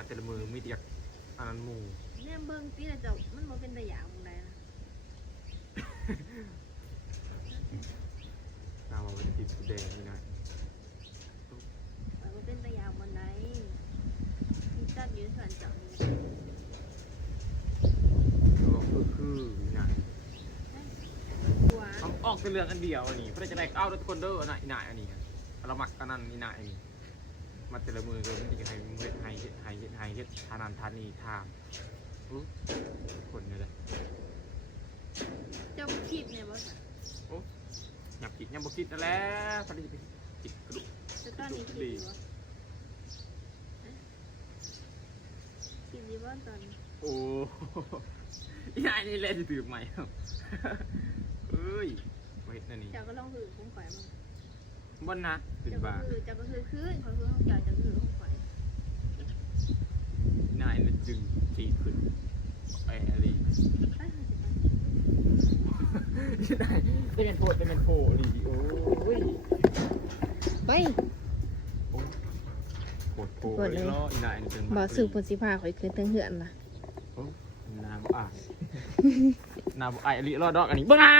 มาแต่ละมือมีเดียกอันนั้นหมู เนี่ยเบิ่งตีแล้วจะมันบ่เป็นตะหยางมึงได้นะ ตามมาเป็นติดแดงนี่นะ มันบ่เป็นตะหยางมึงได้ที่จัดอยู่ส่วนเจ้านี่ แล้วก็คือนี่นะ หัว เอาออกเป็นเรื่องอันเดียวอันนี้เพื่อจะได้เอาทุกคนเด้ออันไหนอันนี้เราหมักอันนั้นนี่นะอันนี้มาแต่ละมือก็มันจะให้เฮ็ดให้เฮ็ดทานันทานีทามคนนี่แหละ เจ้าคิดเนี่ยบ่ซะ หยับกินยังบ่คิดนั่นแหละตอนนี้จะไปกินกระดูก จะตอนนี้คิดอยู่บ่คิดอยู่บ่ตอนนี้ โอ้ยายนี่แหละที่ตื่นใหม่เอ้ยมาเฮ็ดนั่นนี่ เจ้าก็ลองหือของข่อยมึง บนนะเป็น เจ้าก็ บ้า คือเจ้าก็คือคืนเขาคือของเจ้าจะคือของข่อย นายมันดึงขีดขึ้นแปรอะไร ไปหาสิไป ได้เป็นโผล่เป็นโผล่ดิโอ้ย ไป โผล่เลยล้อนายเป็น บ่สื่อผลสิพาข่อยคืนทั้งเหือนล่ะ น้ำอ่ะน้ำไอ้ลิรอดอกอันนี้บ้า